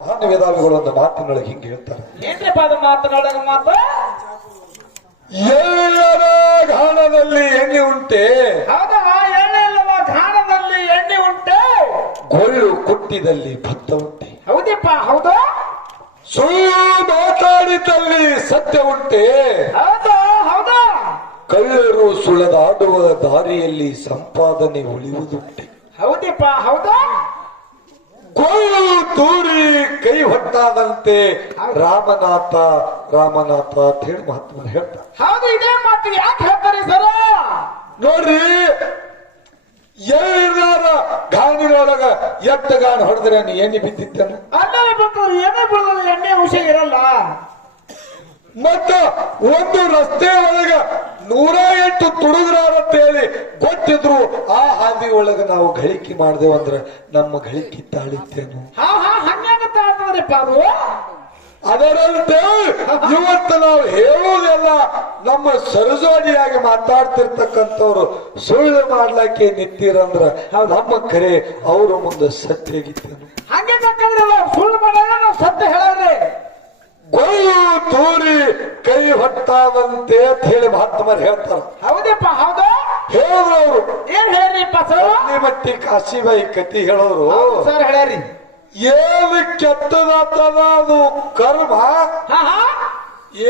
ವೇದಾವಿಗಳೊಂದು ಮಾತಿನೊಳಗೆ ಹಿಂಗೆ ಹೇಳ್ತಾರೆ, ಏನ್ರಿಪ್ಪ ಅದು ಮಾತನಾಡೋದು ಮಾತು? ಎಲ್ಲರ ಘಾಣದಲ್ಲಿ ಎಣ್ಣೆ ಉಂಟೆ, ಹೌದಾ? ಎಣ್ಣೆ ಇಲ್ಲವ ಘಾಣದಲ್ಲಿ ಎಣ್ಣೆ ಉಂಟೆ, ಗೊಳ್ಳು ಕುಟ್ಟಿದಲ್ಲಿ ಭತ್ತ ಉಂಟೆ. ಹೌದಪ್ಪ, ಹೌದು. ಸುಳ್ಳು ಮಾತಾಡಿದಲ್ಲಿ ಸತ್ಯ ಉಂಟೆ, ಹೌದು ಹೌದು. ಕಳ್ಳರು ಸುಳ್ಳದಾಡುವ ದಾರಿಯಲ್ಲಿ ಸಂಪಾದನೆ ಉಳಿಯುವುದುಂಟೆ. ಹೌದಪ್ಪ, ಹೌದು. ಗೊಳ್ಳು ತೂರಿ ಕೈ ಹೊಟ್ಟಾದಂತೆ ರಾಮನಾಥ ರಾಮನಾಥ ಅಂತ ಹೇಳಿ ಮಹಾತ್ಮನ ಹೇಳ್ತಾರೆ. ಹೌದು, ಇದೇ ಮಾತು ಯಾಕೆ ಹೇಳ್ತಾರೆ ಸರ? ನೋಡ್ರಿ, ಎಲ್ಲಾರ ಗಾಣಿನೊಳಗ ಎಟ್ಟ ಗಾಣ ಹೊಡೆದ್ರೆ ನೀ ಎಣ್ಣೆ ಬಿದ್ದಿದ್ದೇನೆ, ಅಲ್ಲೇ ಬಿಟ್ಟರು ಏನೇ ಬಿಡೋದು ಎಣ್ಣೆ ಅಂಶ ಇರಲ್ಲ. ಮತ್ತ ಒಂದು ರಸ್ತೆ ಒಳಗ 108 ತುಡುಗ್ರಾರ ಅಂತೇಳಿ ಗೊತ್ತಿದ್ರು ಆ ಹಾದಿ ಒಳಗ ನಾವು ಗಳಿಕೆ ಮಾಡ್ದೇವಂದ್ರೆ ನಮ್ಮ ಗಳಿಕೆ ತಾಳಿತ್ತೇನು? ಹಾ ಹಾ, ಹಂಗಾಗತ್ತ ಆಗ್ತದ್ರಿಪ್ಪ ಅದು. ಅದರಂತೆ ಇವತ್ತು ನಾವು ಹೇಳುವುದೆಲ್ಲ ನಮ್ಮ ಸರಜೋಡಿಯಾಗಿ ಮಾತಾಡ್ತಿರ್ತಕ್ಕಂಥವ್ರು ಸುಳ್ಳು ಮಾಡ್ಲಾಕೆ ನಿಂತಿರಂದ್ರ ನಮ್ಮ ಕರೆ ಅವ್ರ ಮುಂದೆ ಸತ್ಯ ಆಗಿತ್ತೇನು? ಹಂಗೆ ಬೇಕಾದ್ರಲ್ಲ, ಸುಳ್ಳು ಮಾಡಿದ್ರೆ ನಾವು ಸತ್ಯ ಹೇಳೋರಿ. ಗೊಳ್ಳು ತೂರಿ ಕೈ ಹೊಟ್ಟಾದಂತೆ ಅಂತ ಹೇಳಿ ಮಹಾತ್ಮರು ಹೇಳ್ತಾರ. ಹೌದಪ್ಪ, ಹೌದು. ಹೇಳಿದ್ರು ಅವರು. ಏನ್ ಹೇಳ್ರಿಪ್ಪ ಸರ್? ಮಟ್ಟಿ ಕಾಶಿಬಾಯಿ ಕತಿ ಹೇಳೋರು ಸರ್ ಹೇಳ್ಯಾರಿ. ಏನು ಕೆಟ್ಟದಾಗ್ತದ ಅದು ಕರ್ಮ, ಹಾ ಹಾ,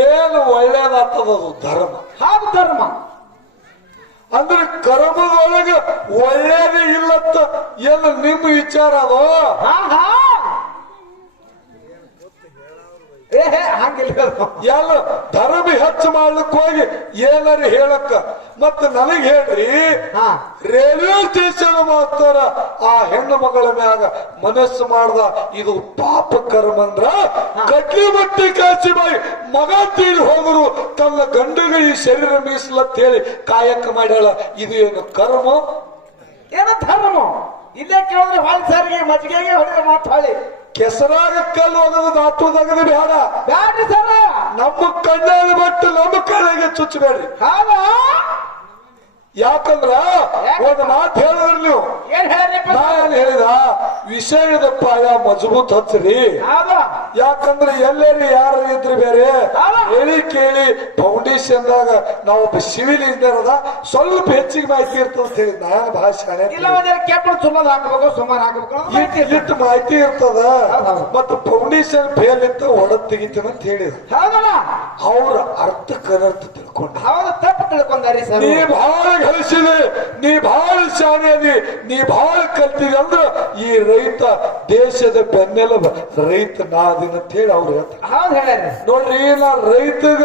ಏನು ಒಳ್ಳೇದಾಗ್ತದ ಅದು ಧರ್ಮ. ಹೌದು, ಧರ್ಮ ಅಂದ್ರೆ ಕರ್ಮದೊಳಗ ಒಳ್ಳೇದೇ ಇಲ್ಲತ್ತ ಏನು ನಿಮ್ಮ ವಿಚಾರ ಅದು? ಹಾ ಹಾ, ಹಂಗಿಲ್ಲ. ಎಲ್ಲ ಧರ್ಮ ಹೆಚ್ಚು ಮಾಡ್ಲಿಕ್ಕೆ ಹೋಗಿ ಏನಾರು ಹೇಳಕ್ಕ ಮತ್ತ ನನಗ್ ಹೇಳ್ರಿ, ರೈಲ್ವೆ ಸ್ಟೇಷನ್ ಮಾಡ್ತಾರ ಆ ಹೆಣ್ಣು ಮಗಳ ಮ್ಯಾಗ ಮನಸ್ಸು ಮಾಡ್ದ ಇದು ಪಾಪ ಕರ್ಮ ಅಂದ್ರ ಕಡ್ಲಿ ಬಟ್ಟಿ ಕಾಸಿ ಬಾಯಿ ಮಗ ತೀರಿ ಹೋದರು ತನ್ನ ಗಂಡಗ ಈ ಶರೀರ ಮೀಸಲಂತ ಹೇಳಿ ಕಾಯಕ ಮಾಡ್ಯಾಳ, ಇದು ಏನು ಕರ್ಮ ಏನು ಧರ್ಮ? ಇಲ್ಲೇ ಕೇಳಿದ್ರೆ ಹೊಳಿ ಸಾರಿಗೆ ಮಜ್ಜಿಗೆಗೆ ಹೊಡೆದ ಮಾತು ಹೊಳಿ. ಕೆಸರಾಗ ಕಲ್ಲು ಹೋಗೋದು ದಾಟುವುದಾಗದು ಬೇಡ. ಬ್ಯಾಡ್ರಿ ಸರ, ನಮ್ಮ ಕಣ್ಣಲ್ಲಿ ಬಟ್ಟು ನಮ್ಮ ಕೈಗೆ ಚುಚ್ಚಬೇಡ್ರಿ. ಹೌದಾ? ಯಾಕಂದ್ರ ಒಂದು ಮಾತು ಹೇಳಿದ್ರಿ ನೀವು, ಏನ್ ಹೇಳ್ರಿಪ್ಪ? ನಾನು ಹೇಳಿದ ವಿಷಯದ ಪಾಯ ಮಜಬೂತ್ ಹಚ್ಚ್ರಿ. ಹೌದಾ? ಯಾಕಂದ್ರೆ ಎಲ್ಲೇರಿ ಯಾರು ಇದ್ರಿ ಬೇರೆ ಹೇಳಿ ಕೇಳಿ ಫೌಂಡೇಶನ್ ದಾಗ ನಾವು ಸಿವಿಲ್ ಇಂಜಿನಿಯರ್ ಅದ ಸ್ವಲ್ಪ ಹೆಚ್ಚಿಗೆ ಮಾಹಿತಿ ಇರ್ತದ ಅಂತ ಹೇಳಿ ನಾನು ಭಾಷೆ ಇಲ್ಲ, ಕೆಂಪು ಸುಮ್ಮನೆ ಹಾಕಬೇಕು, ಸುಮಾರು ಹಾಕಬೇಕು, ಇಟ್ಟು ಮಾಹಿತಿ ಇರ್ತದ. ಮತ್ತ ಫೌಂಡೇಶನ್ ಫೇಲ್ ಇತ್ತು ಹೊಡೆದ್ ತೆಗಿತೀನಿ ಅಂತ ಹೇಳಿದ. ಹೌದಲ್ಲ? ಅವ್ರ ಅರ್ಥಕ್ಕನರ್ಥ ತಿಳ್ಕೊಂಡ. ಹೌದು, ತಪ್ಪು ತಿಳ್ಕೊಂಡಾರಿ ಸರ್. ನೀ ಬಹಳ ಗಳಿಸಿದೆ, ನೀ ಬಹಳ ಶಾಣೆದಿ, ನೀ ಬಹಳ ಕಲ್ತಿದೆ ಅಂದ್ರ ಈ ರೈತ ದೇಶದ ಬೆನ್ನೆಲುಬ ರೈತ ನಾದಿನ ಅಂತ ಹೇಳಿ ಅವ್ರು ಹೇಳ್ತಾರೆ. ಹೌದು ಹೇಳ್ಯಾರಿ. ನೋಡ್ರಿ, ನಾ ರೈತಗ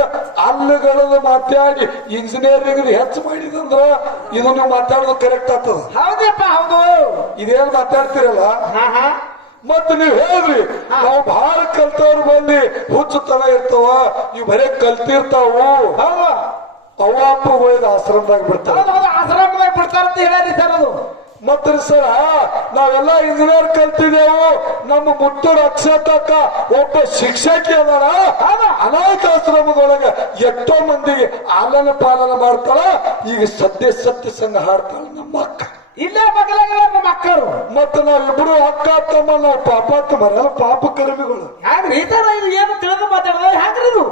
ಅಲ್ಲಗಳನ್ನ ಮಾತಾಡಿ ಇಂಜಿನಿಯರಿಂಗ್ ಹೆಚ್ಚು ಮಾಡಿದಂದ್ರ ಇದು ನೀವು ಮಾತಾಡೋದು ಕರೆಕ್ಟ್ ಆಗ್ತದ. ಹೌದಪ್ಪ, ಹೌದು. ಇದೇನ್ ಮಾತಾಡ್ತಿರಲ್ಲ ಮತ್ತ ನೀವ್ ಹೇಳ್ರಿ ನಾವು ಬಹಳ ಕಲ್ತವ್ರು ಬಂದಿ ಹುಚ್ಚುತನ ಇರ್ತಾವ, ಇವ್ ಬರೇ ಕಲ್ತಿರ್ತಾವು, ಅವ ಅಪ್ಪ ಹೋಯ್ದ ಆಶ್ರಮದಾಗ ಬಿಡ್ತಾವ, ಆಶ್ರಮದಾಗ ಬಿಡ್ತಾರ ಅಂತ ಹೇಳ್ಯಾರಿ ಸರ್. ಅದು ಮತ್ತ ಸರ ನಾವೆಲ್ಲ ಇಂಜಿನಿಯರ್ ಕಲ್ತಿದ್ದೇವು, ನಮ್ಮ ಮುತ್ತೂರು ಅಕ್ಷತಕ್ಕ ಒಬ್ಬ ಶಿಕ್ಷಕಿ ಅದಾಳ, ಅನಾಥಾಶ್ರಮದೊಳಗ ಎಷ್ಟೋ ಮಂದಿಗೆ ಆಲನ ಪಾಲನ ಮಾಡ್ತಾಳ. ಈಗ ಸದ್ಯ ಸತ್ಯ ಸಂಘ ಹಾಡ್ತಾಳ ನಮ್ಮ ಅಕ್ಕ, ಇಲ್ಲೇ ಮಕ್ಕಳಿಗೆ ನಮ್ಮ ಮಕ್ಕಳು. ಮತ್ತ ನಾವಿಬ್ರು ಅಕ್ಕ ತಮ್ಮ ನಾವು ಪಾಪ ಮರಲ್ಲ ಪಾಪ ಕರ್ಮಿಗಳು. ಹ್ಯಾಂಗ್ರಿ ಈ ತರ ಇದು ಏನು ತಿಳಿದು ಮಾತಾಡಿದ್ರೆ ಹ್ಯಾಂಗ್ರಿ ಇದು?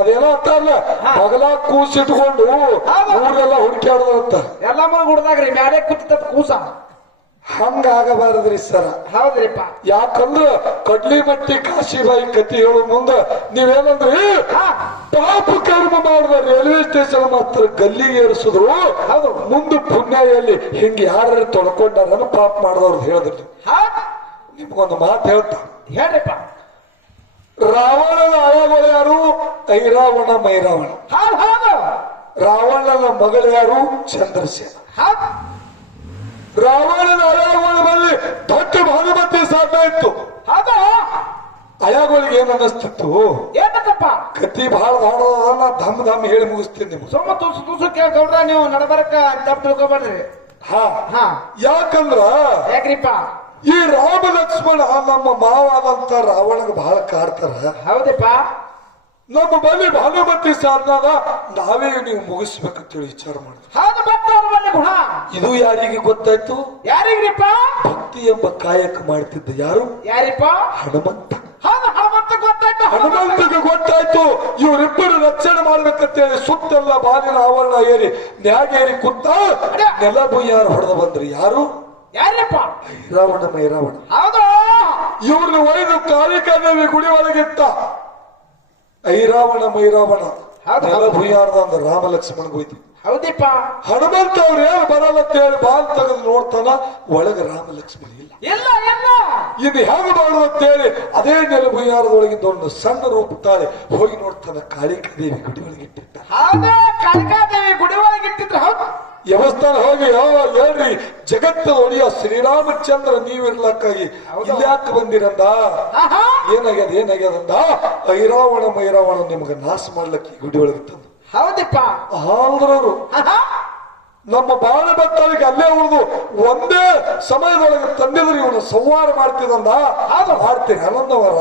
ಅದೇನೋ ಅಂತಲ್ಲ, ಬಗಲ ಕೂಸಿಟ್ಕೊಂಡು ಊರೆಲ್ಲ ಹುಡುಕ್ಯಾಡ್ದಂತ ಎಲ್ಲ ಮಗ ಹುಡ್ದಾಗ್ರಿ ಮ್ಯಾಲೆ ಕೂತಿದ್ದ ಕೂಸ. ಹಂಗಾಗಬಾರದ್ರಿ ಸರ. ಹೌದ್ರಿಪ್ಪ. ಯಾಕಂದ್ರ ಕಡ್ಲಿ ಮಟ್ಟಿ ಕಾಶಿಬಾಯಿ ಕತಿ ಹೇಳೋ ಮುಂದ ನೀವೇನಂದ್ರಿ ಪಾಪ ಕರ್ಮ ಮಾಡಿದ ರೈಲ್ವೆ ಸ್ಟೇಷನ್ ಮಾತ್ರ ಗಲ್ಲಿಗೆ ಏರಿಸಿದ್ರು, ಅದು ಮುಂದೆ ಪುಣ್ಯಲ್ಲಿ ಹಿಂಗ ಯಾರು ತೊಡ್ಕೊಂಡಾರ ಪಾಪ ಮಾಡಿದವ್ರು ಹೇಳಿದ್ರಿ. ನಿಮ್ಗೊಂದು ಮಾತು ಹೇಳ್ತಾ ಹೇಳ್ರಿಪ್ಪ. ರಾವಣನ ಅಳಗಳು ಯಾರು? ಐರಾವಣ ಮೈರಾವಣ. ರಾವಣನ ಮಗಳು ಯಾರು? ಚಂದ್ರಸೇನ. ರಾವಣನ ಅಳಗಳು ಬಲ್ಲಿ ದೊಡ್ಡ ಭಾನುಮತಿ ಸಾಧ್ಯ ಇತ್ತು. ಅಳಗಳಿಗೆ ಏನ್ ಅನ್ನಿಸ್ತಿತ್ತು? ಏನಕ್ಕಪ್ಪ ಕತಿ ಬಹಳ ಧಾಡ ಧಮ್ ಧಮ್ ಹೇಳಿ ಮುಗಿಸ್ತೀನಿ. ನಿಮ್ಗೆ ಸುಮ್ಮ ತುಸು ತುಸು ಕೇಳ್ಕೊಂಡ್ರೆ ನೀವು ನಡಬರಕ ತಪ್ಪು ತಿಳ್ಕೊಬೇಡ್ರಿ. ಯಾಕಂದ್ರ ಯಾಕ್ರಿಪ್ಪ ಈ ರಾಮ ಲಕ್ಷ್ಮಣ ನಮ್ಮ ಮಾವಾದಂತ ರಾವಣಗೆ ಬಹಳ ಕಾಡ್ತಾರ. ಹೌದಪ್ಪ. ನಮ್ಮ ಬಳಿ ಭಾನುಮತಿ ಸಾಧನ ನಾವೇ ನೀವು ಮುಗಿಸ್ಬೇಕಂತೇಳಿ ವಿಚಾರ ಮಾಡಿದ್ವಿ. ಗುಣ ಇದು ಯಾರಿಗೆ ಗೊತ್ತಾಯ್ತು? ಯಾರಿಗ್ರಿಪ್ಪ? ಭಕ್ತಿ ಎಂಬ ಕಾಯಕ ಮಾಡ್ತಿದ್ದ ಯಾರು? ಯಾರಿಪ್ಪ? ಹನುಮಂತ. ಹನುಮಂತಿಗೆ ಗೊತ್ತಾಯ್ತು ಇವರಿಬ್ಬರು ರಕ್ಷಣೆ ಮಾಡ್ಬೇಕಂತೇಳಿ ಸುತ್ತೆಲ್ಲ ಬಾಲಿನ ಆವರಣ ಏರಿ ನ್ಯಾಗೇರಿ ಕುತ್ತ ನೆಲ ಬುಯ್ಯಾರು ಹೊಡೆದು ಬಂದ್ರಿ. ಯಾರು? ಯಾರಪ್ಪ? ರಾವಣ ಮೈರಾವಣ. ಹೌದು. ಇವ್ರನ್ನ ಒಯ್ದು ಕಾಳಿಕಾದೇವಿ ಗುಡಿ ಒಳಗಿತ್ತ. ಐರಾವಣ ಮೈರಾವಣ ನೆಲ ಬುಯ್ಯಾರ್ದ ಅಂದ್ರ ರಾಮ ಲಕ್ಷ್ಮಣ್ ಹೋಯ್ತು. ಹೌದಪ್ಪ. ಹನುಮಂತ ಅವ್ರು ಏನು ಬರಲ್ಲ ಅಂತ ಹೇಳಿ ಬಾಲ್ ತೆಗೆದು ನೋಡ್ತಾನ, ಒಳಗೆ ರಾಮ ಲಕ್ಷ್ಮಣ ಇಲ್ಲ. ಇಲ್ಲ ಇಲ್ಲ. ಇನ್ನು ಹೇಗೆ ಮಾಡುವ ಅಂತೇಳಿ ಅದೇ ನೆಲ ಬುಯ್ಯಾರದೊಳಗಿಂದ ಒಂದು ಸಣ್ಣ ರೂಪ ತಾಳೆ ಹೋಗಿ ನೋಡ್ತಾನ, ಕಾಳಿಕಾದೇವಿ ಗುಡಿ ಒಳಗಿಟ್ಟಿರ್ತ. ಹೌದು, ಕಾಳಿಕಾದೇವಿ ಗುಡಿ ಒಳಗಿಟ್ಟಿದ್ರು. ಹೌದು. ದೇವಸ್ಥಾನ ಹೋಗಿ ಹೇಳ್ರಿ, ಜಗತ್ತ ಒಡೆಯ ಶ್ರೀರಾಮಚಂದ್ರ ನೀವಿರ್ಲಕ್ಕಾಗಿ ಇಲ್ಯಾಕೆ ಬಂದಿರಂದ? ಏನಾಗ್ಯದ ಐರಾವಣ ಮೈರಾವಣ ನಿಮ್ಗೆ ನಾಶ ಮಾಡ್ಲಕ್ಕೆ ಈ ಗುಡಿ ಒಳಗೆ ತಂದು. ಹೌದಪ್ಪ. ಆಂಧ್ರವರು ನಮ್ಮ ಬಾಳ ಬತ್ತಳಿಗೆ ಅಲ್ಲೇ ಉಳಿದು ಒಂದೇ ಸಮಯದೊಳಗೆ ತಂದಿದ್ರು ಇವನು ಸಂಹಾರ ಮಾಡ್ತಿದಂದ. ಮಾಡ್ತೀರಿ ಆನಂದವರ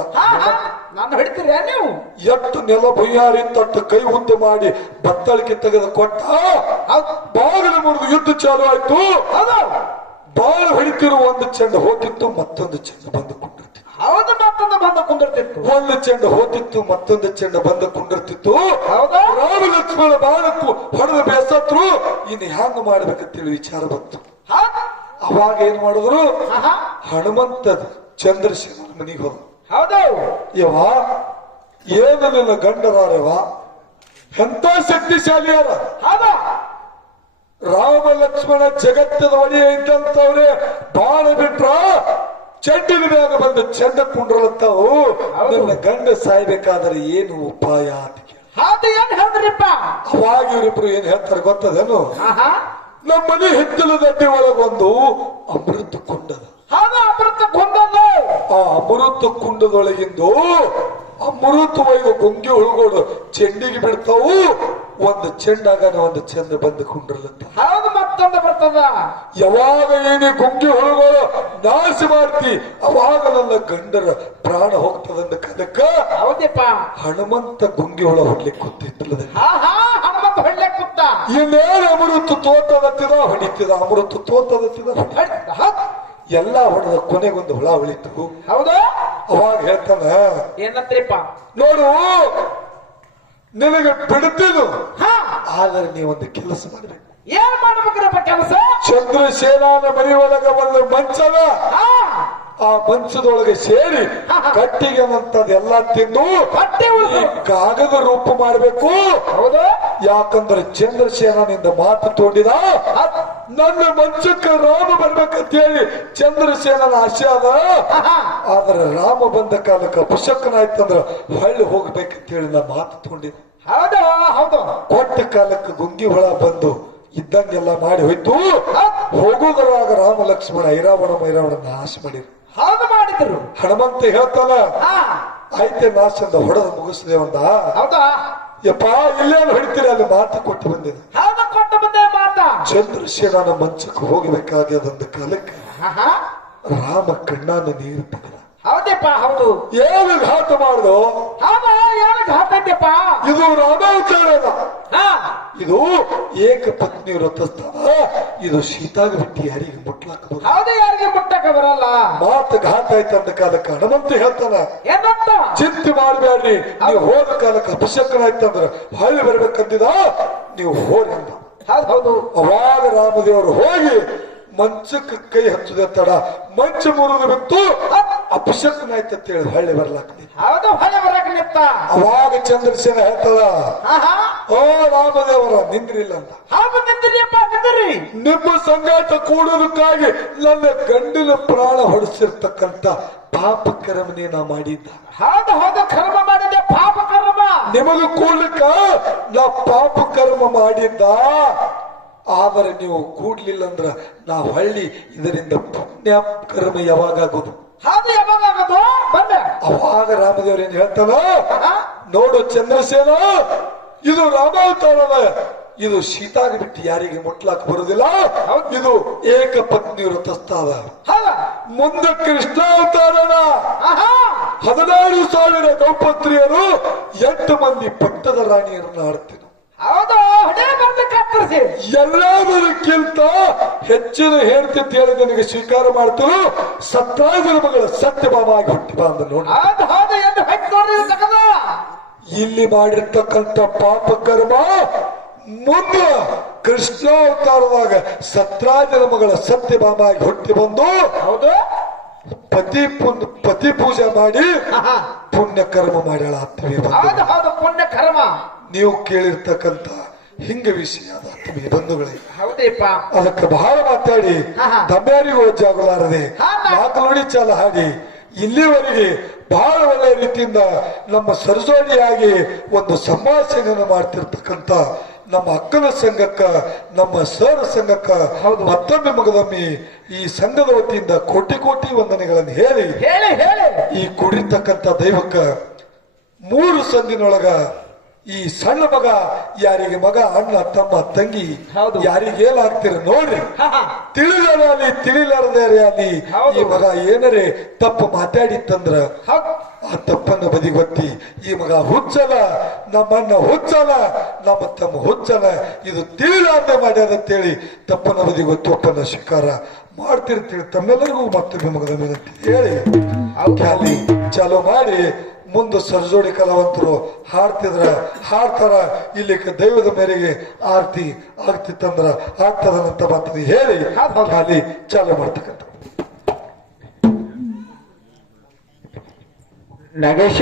ನಾನು ಹಿಡ್ತೀರಿ ನೀವು. ಎಷ್ಟು ನೆಲ ಬಯ್ಯಾರಿ ತಟ್ಟು ಕೈ ಉದ್ದ ಮಾಡಿ ಬತ್ತಳಿಕೆ ತೆಗೆದು ಕೊಟ್ಟ. ಬಾಗಿಲು ಮುರಿದು ಯುದ್ಧ ಚಾಲು ಆಯ್ತು. ಬಾಳ ಹೊಡಿತಿರುವ ಒಂದು ಚೆಂಡು ಹೋಗಿತ್ತು, ಮತ್ತೊಂದು ಚೆಂಡು ಬಂದು ಕುಂಡಿರ್ತಿತ್ತು. ಹೌದು, ಮತ್ತೊಂದು ಬಂದು ಕುಂದಿರ್ತಿತ್ತು. ಒಂದು ಚೆಂಡು ಹೋಗಿತ್ತು, ಮತ್ತೊಂದು ಚೆಂಡು ಬಂದು ಕುಂಡಿರ್ತಿತ್ತು. ರಾಮ ಲಕ್ಷ್ಮಣ ಬಾಳಕ್ಕೂ ಹೊಡೆದು ಬೇಸತ್ರು. ಇನ್ನು ಹ್ಯಾಂಗ ಮಾಡ್ಬೇಕಂತೇಳಿ ವಿಚಾರ ಬಂತು. ಅವಾಗ ಏನ್ ಮಾಡಿದ್ರು, ಹನುಮಂತದ ಚಂದ್ರಶೇಖರ ಮನೆಗೆ ಹೋದ. ಹೌದು. ಯವ ಏನು ನಿನ್ನ ಗಂಡರಾರವ ಎಂತ ಶಕ್ತಿಶಾಲಿಯಾರ. ರಾಮ ಲಕ್ಷ್ಮಣ ಜಗತ್ತದ ಒಡೆಯ ಇದ್ದಂತವ್ರೆ ಬಾಳ ಬಿಟ್ರ ಚೆಂಡಿನ ಮ್ಯಾಗ ಬಂದು ಚೆಂಡ ಕುಂಡ್ರಲತ್ತಾವು. ನನ್ನ ಗಂಡ ಸಾಯ್ಬೇಕಾದ್ರೆ ಏನು ಉಪಾಯ ಅಂತ ಕೇಳಿ ಅವಾಗ ಇವರಿಬ್ರು ಏನ್ ಹೇಳ್ತಾರೆ ಗೊತ್ತದೇನು? ನಮ್ಮ ಮನೆ ಹಿತ್ತಲ ದಡ್ಡಿ ಒಳಗೊಂದು ಅಮೃತ ಕುಂಡದ. ಆ ಅಮೃತ ಕುಂಡದೊಳಗಿಂದು ಅಮೃತ ಒಯ್ದು ಗುಂಗಿ ಹುಳುಗಳು ಚೆಂಡಿಗೆ ಬಿಡ್ತಾವು. ಒಂದು ಚೆಂಡಾಗ ಒಂದು ಚೆಂದ ಬಂದು ಕುಂಡ್ರಲತ್ತ. ಮತ್ತೊಂದು ಬರ್ತದ. ಯಾವಾಗ ಏನೇ ಗುಂಗಿ ಹುಳುಗಳು ನಾಶ ಮಾಡ್ತಿ ಅವಾಗ ನನ್ನ ಗಂಡರ ಪ್ರಾಣ ಹೋಗ್ತದಂದ ಕದಕ್ಕ. ಹೌದಪ್ಪ. ಹನುಮಂತ ಗುಂಗಿ ಹುಳ ಹೊಡ್ಲಿಕ್ಕೆ ಕೂತಿತ್ತದ. ಹನುಮಂತ ಹೊಡ್ಲಿಕ್ಕೆ ಕೂತ. ಇನ್ನೇನು ಅಮೃತ ತೋತದತ್ತಿದ ಹೊಡಿತಿದ, ಅಮೃತ ತೋತದತ್ತಿದ ಎಲ್ಲ ಹೊಡೆದ ಕೊನೆಗೊಂದು ಹುಳ ಉಳಿತು. ಹೌದಾ? ಅವಾಗ ಹೇಳ್ತಾನ, ಏನಂತ್ರಿಪ್ಪ? ನೋಡು ನಿನಗೆ ಬಿಡ್ತೀನು, ಆದ್ರೆ ನೀವೊಂದು ಕೆಲಸ ಮಾಡ್ಬೇಕು. ಏನ್ ಮಾಡ್ಬೇಕ್ರಪ್ಪ ಕೆಲಸ? ಚಂದ್ರಸೇನಾನ ಮನೆ ಒಳಗ ಒಂದು ಮಂಚದ, ಆ ಮಂಚದೊಳಗೆ ಸೇರಿ ಕಟ್ಟಿಗೆ ಅಂತದೆಲ್ಲ ತಿಂದು ಕಾಗದ ರೂಪ ಮಾಡ್ಬೇಕು. ಹೌದು. ಯಾಕಂದ್ರೆ ಚಂದ್ರಸೇನಿಂದ ಮಾತು ತೋಡಿದ ನನ್ನ ಮಂಚಕ್ಕೆ ರಾಮ ಬರ್ಬೇಕಂತ ಹೇಳಿ ಚಂದ್ರಸೇನನ ಆಸೆ ಅದ. ಆದ್ರೆ ರಾಮ ಬಂದ ಕಾಲಕ್ಕೆ ಅಪಶಕನಾಯ್ತಂದ್ರ ಹೊಳ್ಳಿ ಹೋಗ್ಬೇಕಂತ ಹೇಳಿ ನಾ ಮಾತು ತಗೊಂಡಿದ್ದೆ. ಹೌದು ಹೌದು. ಕೊಟ್ಟ ಕಾಲಕ್ಕೆ ಗುಂಗಿ ಹುಳ ಬಂದು ಇದ್ದಂಗೆಲ್ಲ ಮಾಡಿ ಹೋಯ್ತು. ಹೋಗುವುದರಾಗ ರಾಮ ಲಕ್ಷ್ಮಣ ಐರಾವಣ ಮೈರಾವಣ ನಾಶ ಮಾಡಿದ್ರು. ಹೌದು ಮಾಡಿದ್ರು. ಹನುಮಂತ ಹೇಳ್ತಾನ, ಆಯ್ತೆ ನಾಶಂದ ಹೊಡೆದು ಮುಗಿಸಿದೇವಂದ. ಹೌದಾ? ಯಪ್ಪ ಇಲ್ಲೇನು ಹೊಡಿತೀರಿ, ಅಲ್ಲಿ ಮಾತು ಕೊಟ್ಟು ಬಂದಿದೆ. ಕೊಟ್ಟು ಬಂದೆ ಮಾತ. ಚಂದ್ರಶೇನನ ಮಂಚಕ್ಕೆ ಹೋಗಬೇಕಾಗ್ಯದಂದ ಕಾಲಕ್ಕೆ ರಾಮ ಕಣ್ಣಾನ ನೀರು ತೆಗೆದ. ಹೌದಪ್ಪ. ಹೌದು. ಏನು ಘಾತ ಮಾಡುದು? ಏನು ಘಾತ ಐತೆಪ್ಪ? ಇದು ರಾಮಾವತಾರ. ಇದು ಏಕ ಪತ್ನಿ ವ್ರತಸ್ಥಾನ. ಇದು ಶೀತಾಗ ಬಿಟ್ಟು ಯಾರಿಗೆ ಮುಟ್ಲಾಕ ಹೌದು, ಯಾರಿಗೆ ಮುಟ್ಟಕ ಬರಲ್ಲ. ಮಾತು ಘಾತ ಆಯ್ತಂದ ಕಾಲಕ್ಕೆ ಹನುಮಂತ ಹೇಳ್ತಾನ, ಏನಂತ ಚಿಂತೆ ಮಾಡಬೇಡ್ರಿ, ನೀವು ಹೋದ ಕಾಲಕ್ಕೆ ಅಪಶಕನಾಯ್ತಂದ್ರ ಹೊಳ್ಳಿ ಬರ್ಬೇಕಂದಿದ, ನೀವು ಹೋರಿ ಅಂದ. ಹೌದು. ಅವಾಗ ರಾಮದೇವರು ಹೋಗಿ ಮಂಚಕ್ಕೆ ಕೈ ಹಚ್ಚದ ತಡ ಮಂಚ ಮುರಿದು ಬಿತ್ತು. ಅಪಶಕನಾಯ್ತ ಹೇಳಿ ಹೊಳ್ಳಿ ಬರ್ಲಾಕ. ಹೌದು, ಹೊಳ್ಳಿ ಬರಕ ನಿಂತ. ಅವಾಗ ಚಂದ್ರಸೇನ ಹೇಳ್ತದ, ಓ ರಾಮದೇವರ ನಿಂದ್ರಿಲ್ಲ ಅಂತ. ನಿಮ್ಮ ಸಂಗಾಟ ಕೂಡೋದಕ್ಕಾಗಿ ನನ್ನ ಗಂಡಿನ ಪ್ರಾಣ ಹೊಡಿಸಿರ್ತಕ್ಕಂಥ ಪಾಪ ಕರ್ಮನೇ ನಾ ಮಾಡಿದ್ದ. ಹೌದು ಹೌದು, ಕರ್ಮ ಮಾಡಿದ್ದೆ, ಪಾಪ ಕರ್ಮ. ನಿಮಗ ಕೂಡ್ಲಿಕ್ಕ ನಾ ಪಾಪ ಕರ್ಮ ಮಾಡಿದ್ದ. ಆದರೆ ನೀವು ಕೂಡ್ಲಿಲ್ಲ ಅಂದ್ರ ನಾ ಹೊಳ್ಳಿ ಇದರಿಂದ ಪುಣ್ಯ ಕರ್ಮ ಯಾವಾಗ ಆಗೋದು? ಅದು ಯಾವಾಗ ಆಗೋದು? ಬಂದೆ. ಅವಾಗ ರಾಮದೇವ್ರ ಏನ್ ಹೇಳ್ತಾನ, ನೋಡು ಚಂದ್ರಸೇನ, ಇದು ರಾಮಾವತಾರನ. ಇದು ಶೀತಾಗ ಬಿಟ್ಟು ಯಾರಿಗೆ ಮುಟ್ಲಾಕ ಬರುದಿಲ್ಲ. ಇದು ಏಕ ಪತ್ನಿ ವ್ರತಸ್ಥಾನ. ಮುಂದೆ ಕೃಷ್ಣಾವತಾರನ 16,000 ಗೌಪತ್ರಿಯರು 8 ಮಂದಿ ಪಟ್ಟದ ರಾಣಿಯರನ್ನು ಆಡ್ತೀನಿ. ಹೌದು, ಎಲ್ಲದಕ್ಕಿಂತ ಹೆಚ್ಚಿನ ಹೇಳ್ತಿತ್ತು ಹೇಳಿ ನನಗೆ ಸ್ವೀಕಾರ ಮಾಡ್ತರು. 17 ಮಗಳ ಸತ್ಯಭಾಮ ಆಗಿ ಹುಟ್ಟಿ ಬಂದ ನೋಡಿ. ಇಲ್ಲಿ ಮಾಡಿರ್ತಕ್ಕಂಥ ಪಾಪ ಕರ್ಮ ಮುಂದೆ ಕೃಷ್ಣಾವತಾರದಾಗ ಸತ್ರಾಜನ ಮಗಳ ಸತ್ಯಭಾಮಾಗಿ ಹುಟ್ಟಿ ಬಂದು ಹೌದು ಪತಿ ಪೂಜೆ ಮಾಡಿ ಪುಣ್ಯ ಕರ್ಮ ಮಾಡ್ಯಾಳ ಆತ್ಮೀಯ ಹೌದು ಹೌದು ಪುಣ್ಯ ಕರ್ಮ ನೀವು ಕೇಳಿರ್ತಕ್ಕಂಥ ಹಿಂಗ ವಿಷಯ ಅದ ಆತ್ಮೀಯ ಬಂಧುಗಳೇ. ಹೌದೇಪ್ಪ ಅದಕ್ಕೆ ಬಹಳ ಮಾತಾಡಿ ತಮ್ಯಾರಿಗೂ ಒಜ್ಜಾಗಲಾರದೆ ಮಾತು ನುಡಿ ಚಾಲ ಹಾಡಿ ಇಲ್ಲಿವರೆಗೆ ಬಹಳ ಒಳ್ಳೆಯ ರೀತಿಯಿಂದ ನಮ್ಮ ಸರಜೋಡಿಯಾಗಿ ಒಂದು ಸಂಭಾಷಣೆಯನ್ನು ಮಾಡ್ತಿರ್ತಕ್ಕಂಥ ನಮ್ಮ ಅಕ್ಕನ ಸಂಘಕ್ಕ ನಮ್ಮ ಸರ್ ಸಂಘಕ್ಕ ಮತ್ತೊಮ್ಮೆ ಮಗದೊಮ್ಮೆ ಈ ಸಂಘದ ವತಿಯಿಂದ ಕೋಟಿ ಕೋಟಿ ವಂದನೆಗಳನ್ನು ಹೇಳಿ ಈ ಕುಡಿರ್ತಕ್ಕಂಥ ದೈವಕ್ಕ 3 ಸಂದಿನೊಳಗ ಈ ಸಣ್ಣ ಮಗ ಯಾರಿಗೆ ಮಗ ಅಣ್ಣ ತಮ್ಮ ತಂಗಿ ಯಾರಿಗೇನಾಗ್ತೀರ ನೋಡ್ರಿ, ತಿಳಿಲಾರಲಿ ತಿಳಿಲಾರದೇ ಅಲ್ಲಿ ಈ ಮಗ ಏನರೇ ತಪ್ಪು ಮಾತಾಡಿತ್ತಂದ್ರ ಆ ತಪ್ಪನ್ನು ಬದಿಗೊತ್ತಿ ಈ ಮಗ ಹುಚ್ಚಲ ನಮ್ಮನ್ನ ಹುಚ್ಚಲ ನಮ್ಮ ತಮ್ಮ ಹುಚ್ಚಲ ಇದು ತಿಳಿಲಾರದೆ ಮಾಡ್ಯಾರಂತೇಳಿ ತಪ್ಪನ್ನ ಬದಿಗೊತ್ತಿ ಒಪ್ಪನ್ನ ಸ್ವೀಕಾರ ಮಾಡ್ತಿರ್ತೀವಿ. ತಮ್ಮೆಲ್ಲರಿಗೂ ಮತ್ತೊಮ್ಮೆ ಮಗದ ವಿನಂತಿ ಹೇಳಿ ಖ್ಯಾಲಿ ಚಾಲು ಮಾಡಿ ಮುಂದೆ ಸರ್ಜೋಡಿ ಕಲಾವಂತರು ಹಾಡ್ತಾರ ಇಲ್ಲಿ ದೈವದ ಮೇರೆಗೆ ಆರತಿ ಆಗ್ತಿತ್ತಂದ್ರ ಆಗ್ತದಂತ ಮಾತನ್ನು ಹೇಳಿ ಖಾಲಿ ಚಾಲು ಮಾಡ್ತಕ್ಕಂಥ ನಗೇಶ